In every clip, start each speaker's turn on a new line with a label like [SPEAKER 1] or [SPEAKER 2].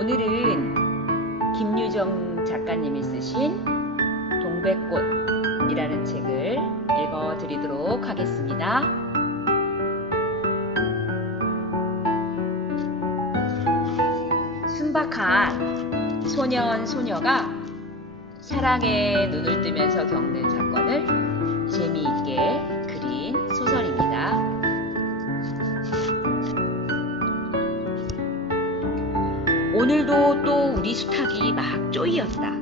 [SPEAKER 1] 오늘은 김유정 작가님이 쓰신 동백꽃이라는 책을 읽어 드리도록 하겠습니다. 순박한 소년 소녀가 사랑에 눈을 뜨면서 겪는 사건을 오늘도 또 우리 수탉이 막 쪼이었다.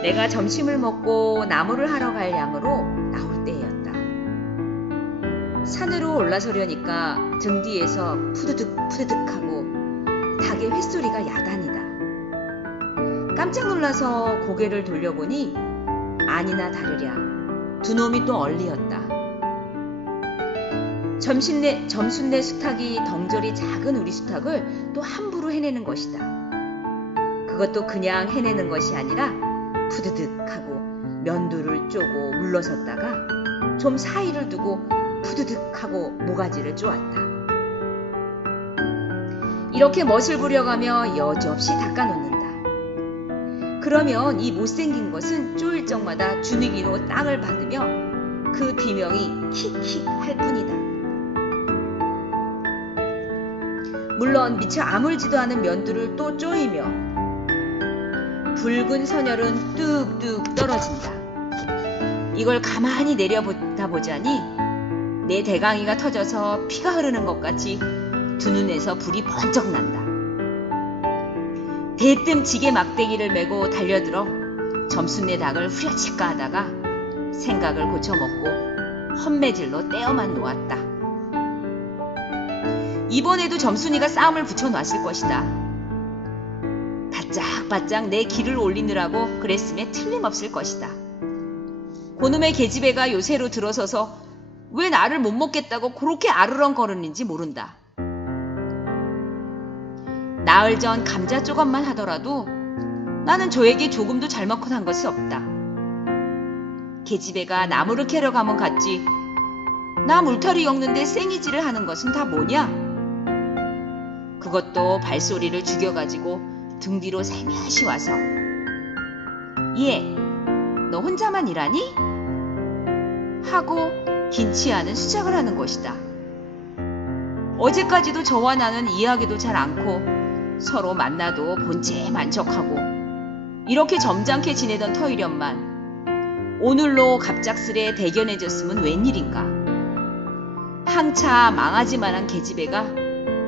[SPEAKER 1] 내가 점심을 먹고 나무를 하러 갈 양으로 나올 때였다. 산으로 올라서려니까 등 뒤에서 푸드득 푸드득 하고 닭의 횟소리가 야단이다. 깜짝 놀라서 고개를 돌려보니 아니나 다르랴 두 놈이 또 얼리었다. 점심내, 점순내 수탉이 덩저리 작은 우리 수탉을 또 함부로 해내는 것이다. 그것도 그냥 해내는 것이 아니라 푸드득하고 면도를 쪼고 물러섰다가 좀 사이를 두고 푸드득하고 모가지를 쪼았다. 이렇게 멋을 부려가며 여지없이 닦아놓는다. 그러면 이 못생긴 것은 쪼일 적마다 주눅이로 땅을 받으며 그 비명이 킥킥 할 뿐이다. 물론 미처 아물지도 않은 면두를 또 쪼이며 붉은 선혈은 뚝뚝 떨어진다. 이걸 가만히 내려보다 보자니 내 대강이가 터져서 피가 흐르는 것 같이 두 눈에서 불이 번쩍 난다. 대뜸 지게 막대기를 메고 달려들어 점순내 닭을 후려칠까 하다가 생각을 고쳐먹고 헛매질로 떼어만 놓았다. 이번에도 점순이가 싸움을 붙여놨을 것이다. 바짝바짝 내 길을 올리느라고 그랬음에 틀림없을 것이다. 고놈의 계집애가 요새로 들어서서 왜 나를 못 먹겠다고 그렇게 아르렁거리는지 모른다. 나흘 전 감자 조각만 하더라도 나는 저에게 조금도 잘못한 것이 없다. 계집애가 나무를 캐러 가면 갔지. 나 물타리 엮는데 생이질을 하는 것은 다 뭐냐? 그것도 발소리를 죽여가지고 등 뒤로 살며시 와서 얘, 너 혼자만 일하니? 하고 긴치 않은 수작을 하는 것이다. 어제까지도 저와 나는 이야기도 잘 않고 서로 만나도 본체 만 척하고 이렇게 점잖게 지내던 터이련만 오늘로 갑작스레 대견해졌으면 웬일인가. 항차 망하지만한 계집애가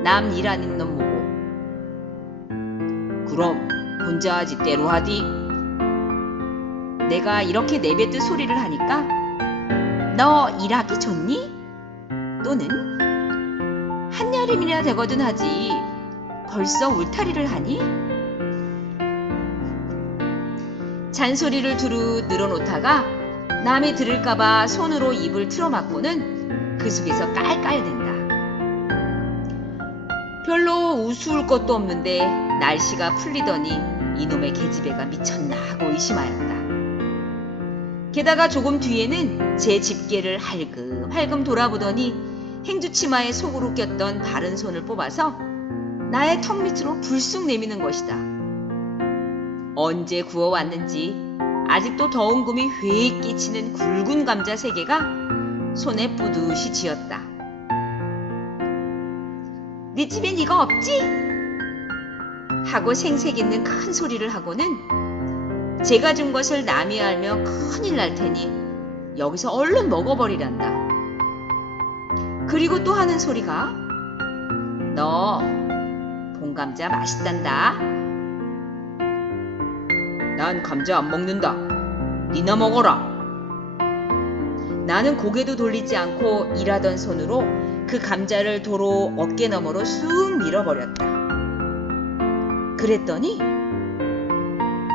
[SPEAKER 1] 남 일하는 놈 보고 그럼 혼자 짓대로 하디 내가 이렇게 내뱉듯 소리를 하니까 너 일하기 좋니? 또는 한여름이나 되거든 하지 벌써 울타리를 하니? 잔소리를 두루 늘어놓다가 남이 들을까봐 손으로 입을 틀어막고는 그 속에서 깔깔댄다. 별로 우스울 것도 없는데 날씨가 풀리더니 이놈의 계집애가 미쳤나 하고 의심하였다. 게다가 조금 뒤에는 제 집게를 할금할금 돌아보더니 행주치마에 속으로 꼈던 바른 손을 뽑아서 나의 턱 밑으로 불쑥 내미는 것이다. 언제 구워왔는지 아직도 더운 kum이 휘 끼치는 굵은 감자 세 개가 손에 뿌듯이 쥐었다. 네 집엔 이거 없지? 하고 생색 있는 큰 소리를 하고는 제가 준 것을 남이 알면 큰일 날 테니 여기서 얼른 먹어버리란다. 그리고 또 하는 소리가 너 봉감자 맛있단다. 난 감자 안 먹는다. 니나 먹어라. 나는 고개도 돌리지 않고 일하던 손으로 그 감자를 도로 어깨 너머로 쑥 밀어버렸다. 그랬더니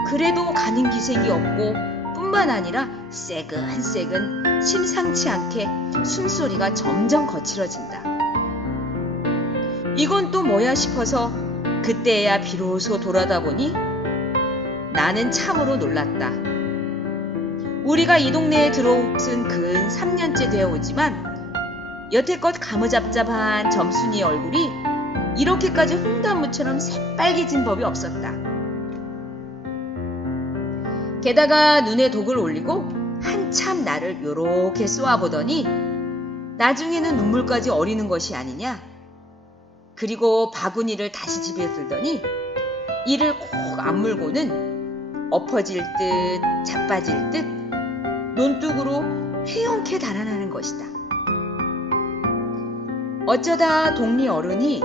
[SPEAKER 1] 그래도 가는 기색이 없고 뿐만 아니라 새근새근 심상치 않게 숨소리가 점점 거칠어진다. 이건 또 뭐야 싶어서 그때야 비로소 돌아다 보니 나는 참으로 놀랐다. 우리가 이 동네에 들어온 것은 근 3년째 되어 오지만 여태껏 가무잡잡한 점순이 얼굴이 이렇게까지 홍단무처럼 새빨개진 법이 없었다. 게다가 눈에 독을 올리고 한참 나를 요렇게 쏘아보더니 나중에는 눈물까지 어리는 것이 아니냐. 그리고 바구니를 다시 집에 들더니 이를 콕 안물고는 엎어질 듯 자빠질 듯 논둑으로 회용케 달아나는 것이다. 어쩌다 동리 어른이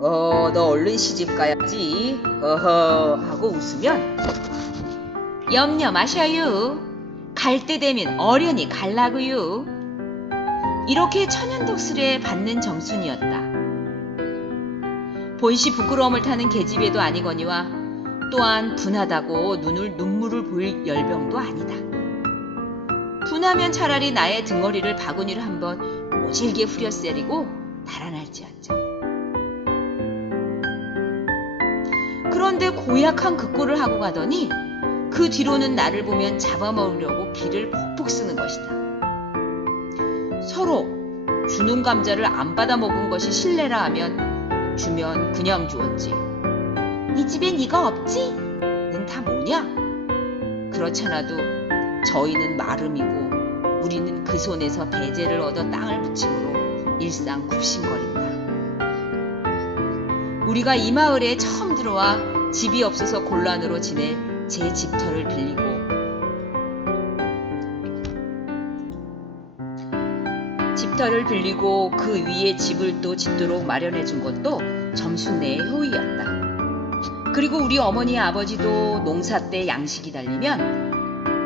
[SPEAKER 1] 어, 너 얼른 시집 가야지. 어허 하고 웃으면 염려 마셔요. 갈 때 되면 어련히 갈라고요. 이렇게 천연덕스레 받는 정순이었다. 본시 부끄러움을 타는 계집애도 아니거니와 또한 분하다고 눈을 눈물을 보일 열병도 아니다. 분하면 차라리 나의 등허리를 바구니를 한번 모질게 후려세리고 달아날지언정. 그런데 고약한 그 꼴을 하고 가더니 그 뒤로는 나를 보면 잡아먹으려고 기를 폭폭 쓰는 것이다. 서로 주는 감자를 안 받아 먹은 것이 신뢰라 하면 주면 그냥 주었지. 이 집에 네가 없지? 는 다 뭐냐? 그렇잖아도 저희는 마름이고 우리는 그 손에서 배제를 얻어 땅을 붙임으로 일상 굽신거린다. 우리가 이 마을에 처음 들어와 집이 없어서 곤란으로 지낼 제 집터를 빌리고 집터를 빌리고 그 위에 집을 또 짓도록 마련해 준 것도 점순내의 효의였다. 그리고 우리 어머니 아버지도 농사 때 양식이 달리면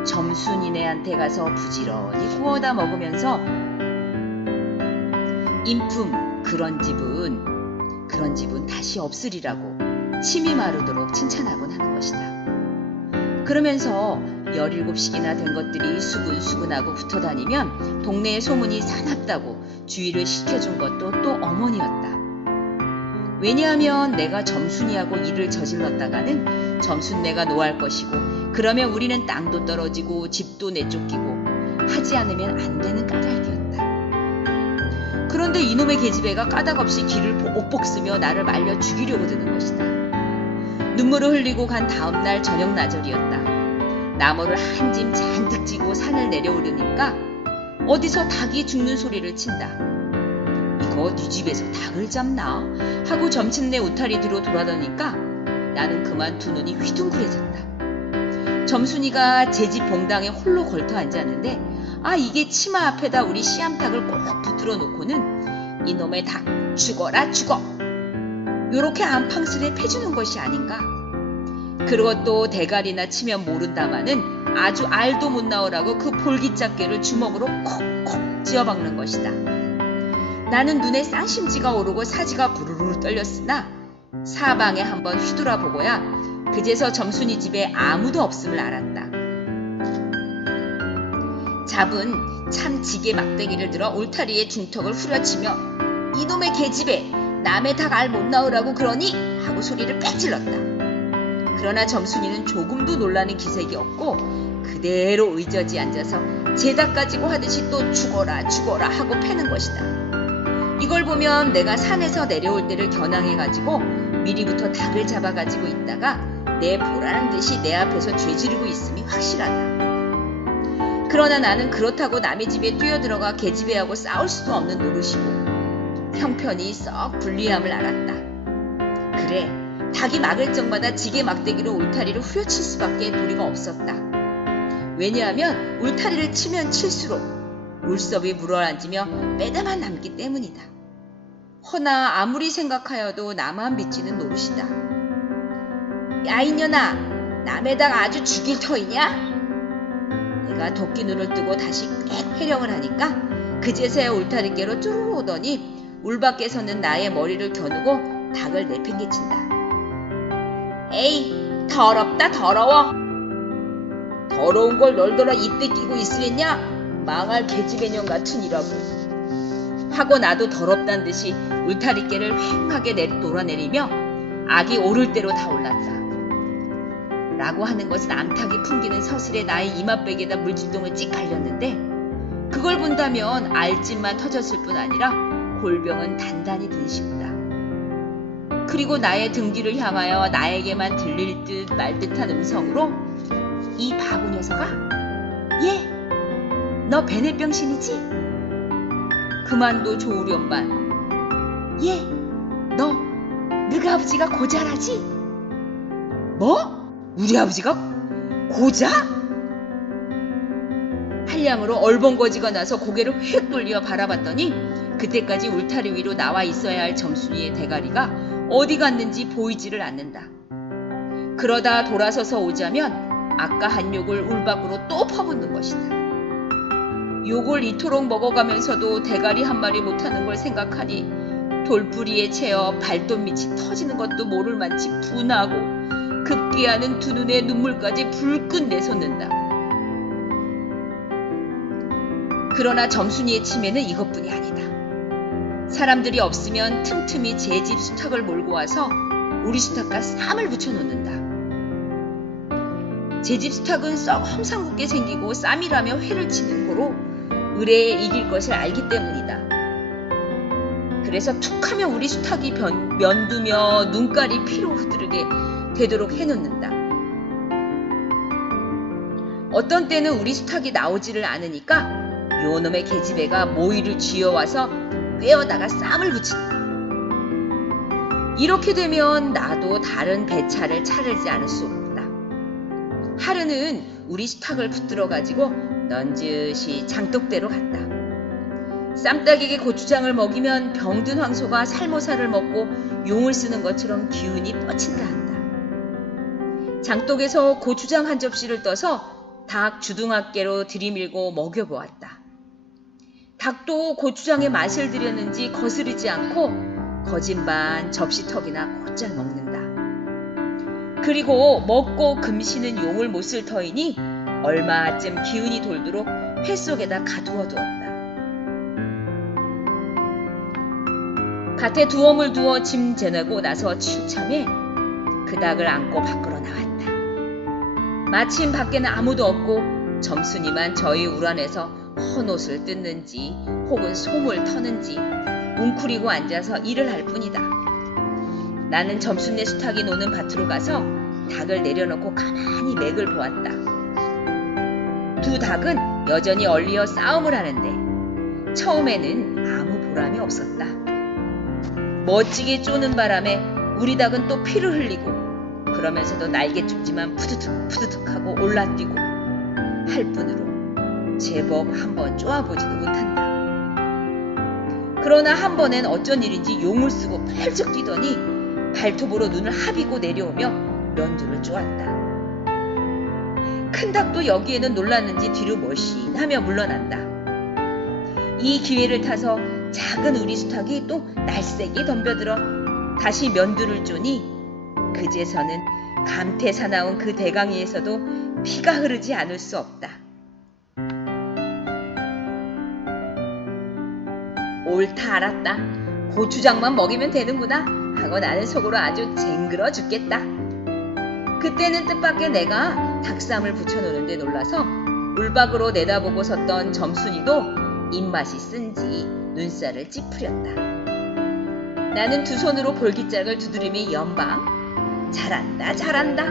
[SPEAKER 1] 점순이네한테 가서 부지런히 구워다 먹으면서 인품 그런 집은 그런 집은 다시 없으리라고 침이 마르도록 칭찬하곤 하는 것이다. 그러면서 17씩이나 된 것들이 수근수근하고 붙어 다니면 동네에 소문이 사납다고 주의를 시켜준 것도 또 어머니였다. 왜냐하면 내가 점순이하고 일을 저질렀다가는 점순내가 노할 것이고 그러면 우리는 땅도 떨어지고 집도 내쫓기고 하지 않으면 안 되는 까닭이었다. 그런데 이놈의 계집애가 까닭 없이 길을 옥복 쓰며 나를 말려 죽이려고 드는 것이다. 눈물을 흘리고 간 다음날 저녁 나절이었다. 나무를 한 짐 잔뜩 지고 산을 내려오려니까 어디서 닭이 죽는 소리를 친다. 이거 네 집에서 닭을 잡나? 하고 점침내 우타리 뒤로 돌아다니까 나는 그만 두 눈이 휘둥그레졌다. 점순이가 제 집 봉당에 홀로 걸터 앉았는데 아 이게 치마 앞에다 우리 씨암탉을 꼭 붙들어 놓고는 이놈의 닭 죽어라 죽어. 요렇게 안팡스레 패주는 것이 아닌가? 그것도 대가리나 치면 모른다마는 아주 알도 못 나오라고 그 볼기짝개를 주먹으로 콕콕 쥐어박는 것이다. 나는 눈에 쌍심지가 오르고 사지가 부르르 떨렸으나 사방에 한번 휘돌아보고야 그제서 점순이 집에 아무도 없음을 알았다 잡은 참 지게 막대기를 들어 울타리에 중턱을 후려치며 이놈의 계집애 남의 닭 알 못 나오라고 그러니 하고 소리를 빽 질렀다. 그러나 점순이는 조금도 놀라는 기색이 없고 그대로 의저지 앉아서 제닭 가지고 하듯이 또 죽어라 죽어라 하고 패는 것이다. 이걸 보면 내가 산에서 내려올 때를 겨냥해 가지고 미리부터 닭을 잡아 가지고 있다가 내 보라는 듯이 내 앞에서 죄지르고 있음이 확실하다. 그러나 나는 그렇다고 남의 집에 뛰어들어가 계집애하고 싸울 수도 없는 노릇이고 형편이 썩 불리함을 알았다. 그래, 닭이 막을 적마다 지게 막대기로 울타리를 후려칠 수밖에 도리가 없었다. 왜냐하면 울타리를 치면 칠수록 물섭이 물어앉으며 빼다만 남기 때문이다. 허나 아무리 생각하여도 나만 믿지는 노릇이다. 야 이년아, 남의 닭 아주 죽일 터이냐? 내가 도끼 눈을 뜨고 다시 꽥 회령을 하니까 그제서야 울타리께로 쭈르르 오더니 울 밖에 서는 나의 머리를 겨누고 닭을 내팽개친다. 에이, 더럽다 더러워. 더러운 걸 널더러 이때 끼고 있으랬냐? 망할 계집애년 같으니라고. 하고 나도 더럽단 듯이 울타리깨를 휑하게 내, 놀아내리며 악이 오를 대로 다 올랐다. 라고 하는 것은 암탉이 풍기는 서슬에 나의 이마백에다 물질동을 찍 갈렸는데 그걸 본다면 알집만 터졌을 뿐 아니라 골병은 단단히 든 식다. 그리고 나의 등 뒤를 향하여 나에게만 들릴 듯 말 듯한 음성으로 이 바보 녀석아 예, 너 베네병신이지? 그만도 좋으련만 예, 너 너가 아버지가 고자라지? 뭐? 우리 아버지가 고자? 한량으로 얼벙거지가 나서 고개를 휙 돌려 바라봤더니 그때까지 울타리 위로 나와 있어야 할 점순이의 대가리가 어디 갔는지 보이지를 않는다. 그러다 돌아서서 오자면 아까 한 욕을 울박으로 또 퍼붓는 것이다. 욕을 이토록 먹어가면서도 대가리 한 마리 못하는 걸 생각하니 돌부리에 채어 발톱 밑이 터지는 것도 모를 만치 분하고 급기야는 두 눈에 눈물까지 불끈 내솟는다. 그러나 점순이의 치매는 이것뿐이 아니다. 사람들이 없으면 틈틈이 제 집 수탉을 몰고 와서 우리 수탉과 쌈을 붙여놓는다. 제 집 수탉은 썩 험상궂게 생기고 쌈이라며 회를 치는 고로 의뢰에 이길 것을 알기 때문이다. 그래서 툭하면 우리 수탉이 변- 면두며 눈깔이 피로 흐드르게 되도록 해놓는다. 어떤 때는 우리 수탉이 나오지를 않으니까 요놈의 계집애가 모이를 쥐어와서 꿰어다가 쌈을 붙인다. 이렇게 되면 나도 다른 배차를 차르지 않을 수 없다. 하루는 우리 수탉을 붙들어 가지고 넌지시 장독대로 갔다. 쌈딱에게 고추장을 먹이면 병든 황소가 살모사를 먹고 용을 쓰는 것처럼 기운이 뻗친다. 장독에서 고추장 한 접시를 떠서 닭 주둥아깨로 들이밀고 먹여보았다. 닭도 고추장의 맛을 들였는지 거스르지 않고 거짓반 접시턱이나 곧잘 먹는다. 그리고 먹고 금시는 용을 못 쓸 터이니 얼마쯤 기운이 돌도록 회 속에다 가두어 두었다. 밭에 두엄을 두어 짐 재내고 나서 취참해 그 닭을 안고 밖으로 나왔다. 마침 밖에는 아무도 없고 점순이만 저희 우란에서 헌옷을 뜯는지 혹은 솜을 터는지 웅크리고 앉아서 일을 할 뿐이다. 나는 점순네 수탉이 노는 밭으로 가서 닭을 내려놓고 가만히 맥을 보았다. 두 닭은 여전히 얼리어 싸움을 하는데 처음에는 아무 보람이 없었다. 멋지게 쪼는 바람에 우리 닭은 또 피를 흘리고 그러면서도 날개죽지만 푸드득 푸드득하고 올라뛰고 할 뿐으로 제법 한번 쪼아보지도 못한다. 그러나 한 번엔 어쩐 일인지 용을 쓰고 펄쩍 뛰더니 발톱으로 눈을 합이고 내려오며 면두를 쪼았다. 큰 닭도 여기에는 놀랐는지 뒤로 멀씬하며 물러난다. 이 기회를 타서 작은 우리 수탉이 또 날쌔게 덤벼들어 다시 면두를 쪼니 그제서는 감태 사나운 그 대강이에서도 피가 흐르지 않을 수 없다. 옳다 알았다. 고추장만 먹이면 되는구나 하고 나는 속으로 아주 쟁그러 죽겠다. 그때는 뜻밖의 내가 닭쌈을 붙여놓는데 놀라서 울박으로 내다보고 섰던 점순이도 입맛이 쓴지 눈살을 찌푸렸다. 나는 두 손으로 볼기짝을 두드리며 연방 잘한다 잘한다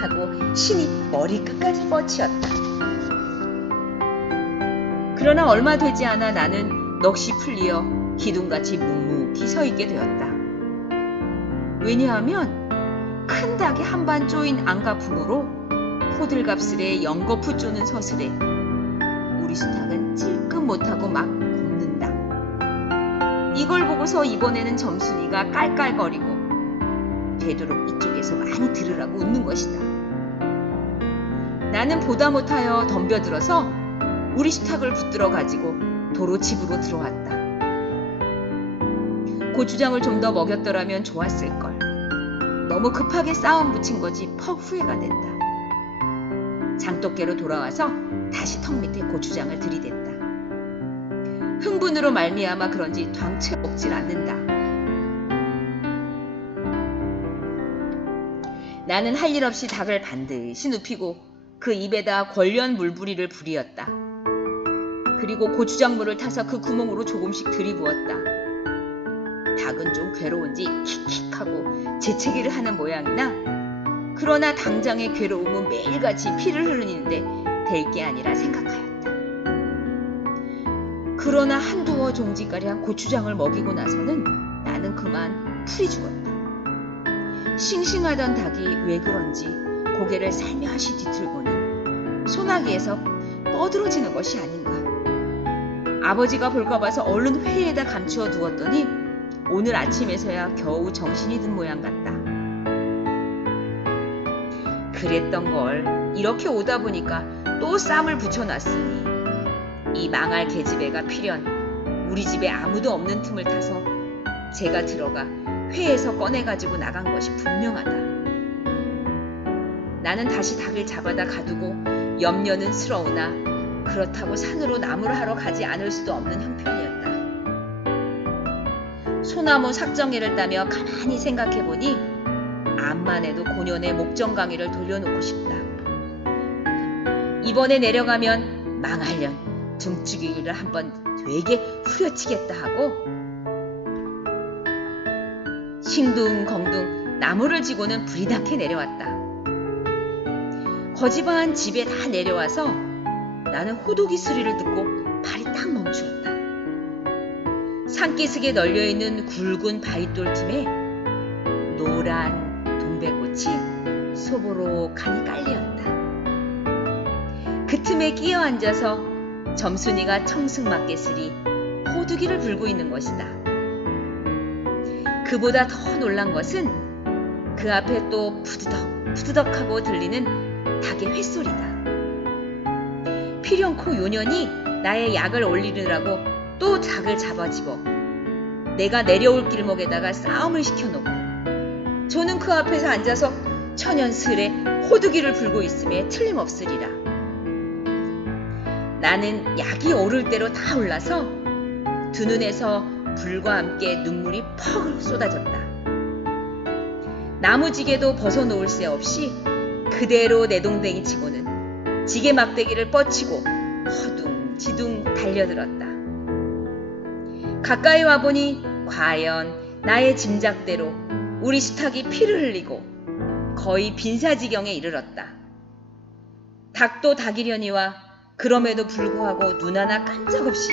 [SPEAKER 1] 하고 신이 머리 끝까지 뻗치었다. 그러나 얼마 되지 않아 나는 넋이 풀리어 기둥같이 묵묵히 서 있게 되었다. 왜냐하면 큰 닭이 한반 쪼인 안가품으로 호들갑스레 연거푸 쪼는 서슬에 우리 수탉은 찔끔 못하고 막 굽는다. 이걸 보고서 이번에는 점순이가 깔깔거리고 되도록 이쪽 에서 많이 들으라고 웃는 것이다. 나는 보다 못하여 덤벼들어서 우리 수탉을 붙들어 가지고 도로 집으로 들어왔다. 고추장을 좀 더 먹였더라면 좋았을 걸. 너무 급하게 싸움 붙인 거지 퍽 후회가 된다. 장독개로 돌아와서 다시 턱 밑에 고추장을 들이댔다. 흥분으로 말미암아 그런지 덩치 먹질 않는다. 나는 할 일 없이 닭을 반드시 눕히고 그 입에다 권련 물부리를 부리었다. 그리고 고추장물을 타서 그 구멍으로 조금씩 들이부었다. 닭은 좀 괴로운지 킥킥하고 재채기를 하는 모양이나 그러나 당장의 괴로움은 매일같이 피를 흘리는데 될 게 아니라 생각하였다. 그러나 한두어 종지가량 고추장을 먹이고 나서는 나는 그만 풀이 죽었다. 싱싱하던 닭이 왜 그런지 고개를 살며시 뒤틀고는 소나기에서 뻗으러지는 것이 아닌가. 아버지가 볼까 봐서 얼른 회에다 감추어 두었더니 오늘 아침에서야 겨우 정신이 든 모양 같다. 그랬던 걸 이렇게 오다 보니까 또 쌈을 붙여놨으니 이 망할 계집애가 필연 우리 집에 아무도 없는 틈을 타서 제가 들어가 회에서 꺼내가지고 나간 것이 분명하다. 나는 다시 닭을 잡아다 가두고 염려는 스러우나 그렇다고 산으로 나무를 하러 가지 않을 수도 없는 형편이었다. 소나무 삭정이를 따며 가만히 생각해보니 암만 해도 고년의 목정 강의를 돌려놓고 싶다. 이번에 내려가면 망할년 등치기를 한번 되게 후려치겠다 하고 싱둥벙둥 나무를 지고는 불이 나게 내려왔다. 거지방한 집에 다 내려와서 나는 호두기 소리를 듣고 발이 딱 멈추었다. 산기슭에 널려있는 굵은 바위돌 틈에 노란 동백꽃이 소보로간이 깔리었다. 그 틈에 끼어 앉아서 점순이가 청승맞게 쓰리 호두기를 불고 있는 것이다. 그보다 더 놀란 것은 그 앞에 또 푸드덕 푸드덕하고 들리는 닭의 횟소리다. 필연코 요년이 나의 약을 올리느라고 또 닭을 잡아집어 내가 내려올 길목에다가 싸움을 시켜놓고 저는 그 앞에서 앉아서 천연스레 호두기를 불고 있음에 틀림없으리라. 나는 약이 오를 대로 다 올라서 두 눈에서 불과 함께 눈물이 퍽 쏟아졌다. 나무지게도 벗어놓을 새 없이 그대로 내동댕이 치고는 지게 막대기를 뻗치고 허둥지둥 달려들었다. 가까이 와보니 과연 나의 짐작대로 우리 수탉이 피를 흘리고 거의 빈사지경에 이르렀다. 닭도 닭이려니와 그럼에도 불구하고 눈 하나 깜짝없이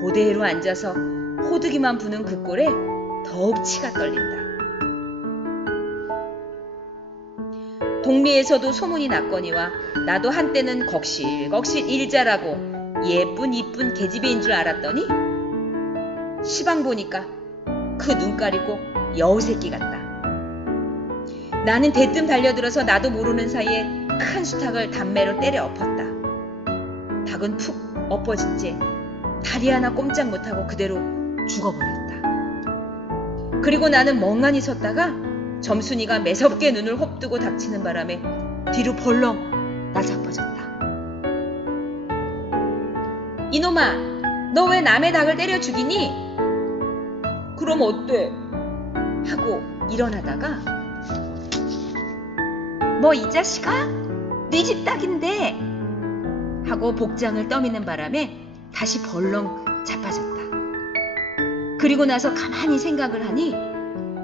[SPEAKER 1] 고대로 앉아서 호두기만 부는 그 꼴에 더욱 치가 떨린다. 동미에서도 소문이 났거니와 나도 한때는 걱실걱실 일자라고 예쁜 이쁜 계집애인 줄 알았더니 시방 보니까 그 눈깔이 꼭 여우새끼 같다. 나는 대뜸 달려들어서 나도 모르는 사이에 큰 수탉을 담매로 때려 엎었다. 닭은 푹 엎어진 채 다리 하나 꼼짝 못하고 그대로 죽어버렸다. 그리고 나는 멍하니 섰다가 점순이가 매섭게 눈을 홉뜨고 닥치는 바람에 뒤로 벌렁 나자빠졌다. 이놈아, 너 왜 남의 닭을 때려 죽이니? 그럼 어때? 하고 일어나다가 뭐 이 자식아? 네 집 닭인데 하고 복장을 떠미는 바람에 다시 벌렁 자빠졌다. 그리고 나서 가만히 생각을 하니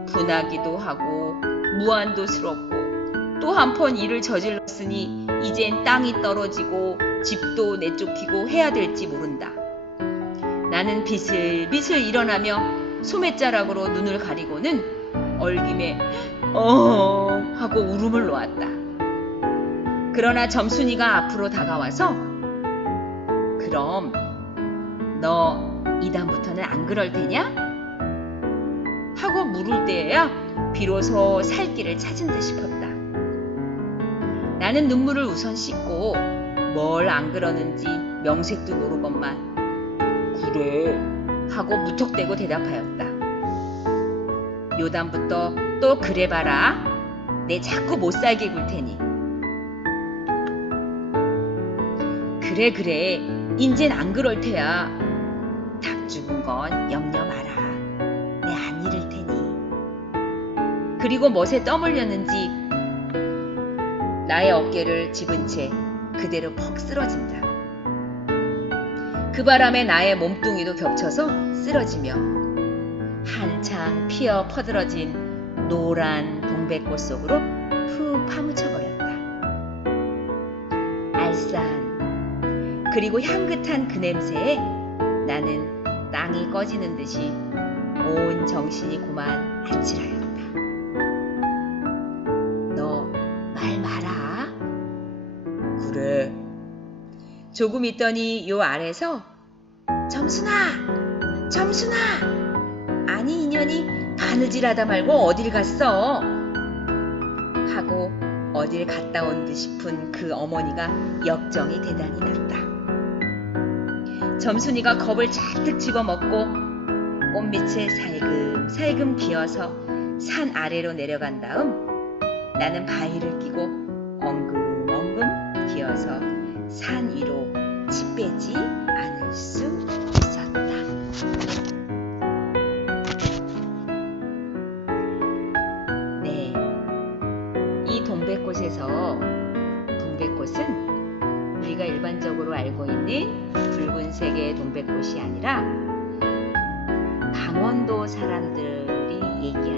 [SPEAKER 1] 분하기도 하고 무한도스럽고 또 한 번 일을 저질렀으니 이젠 땅이 떨어지고 집도 내쫓기고 해야 될지 모른다. 나는 비슬비슬 일어나며 소매자락으로 눈을 가리고는 얼김에 어 하고 울음을 놓았다. 그러나 점순이가 앞으로 다가와서 그럼 너 이다음부터는 안 그럴 테냐? 하고 물을 때에야 비로소 살 길을 찾은 듯 싶었다. 나는 눈물을 우선 씻고 뭘 안 그러는지 명색도 모르건만 그래 하고 무턱대고 대답하였다. 요담부터 또 그래봐라. 내 자꾸 못 살게 굴 테니. 그래 그래 인젠 안 그럴 테야. 닭 죽은 건 염려 마라. 내 안 잃을 테니. 그리고 멋에 떠물렸는지 나의 어깨를 집은 채 그대로 퍽 쓰러진다. 그 바람에 나의 몸뚱이도 겹쳐서 쓰러지며 한창 피어 퍼들어진 노란 동백꽃 속으로 푹 파묻혀 버렸다. 알싸한 그리고 향긋한 그 냄새에 나는 땅이 꺼지는 듯이 온 정신이 고만 아찔하였다. 너 말 마라. 그래. 조금 있더니 요 아래서 점순아, 점순아. 아니 인연이 바느질하다 말고 어딜 갔어? 하고 어딜 갔다 온 듯 싶은 그 어머니가 역정이 대단히 났다. 점순이가 겁을 잔뜩 집어먹고 꽃빛을 살금살금 비어서 산 아래로 내려간 다음 나는 바위를 끼고 엉금엉금 기어서 산 위로 치 빼지 않을 수 있었다. 네. 이 동백꽃에서 동백꽃은 우리가 일반적으로 알고 있는 붉은색의 동백꽃이 아니라 강원도 사람들이 얘기하는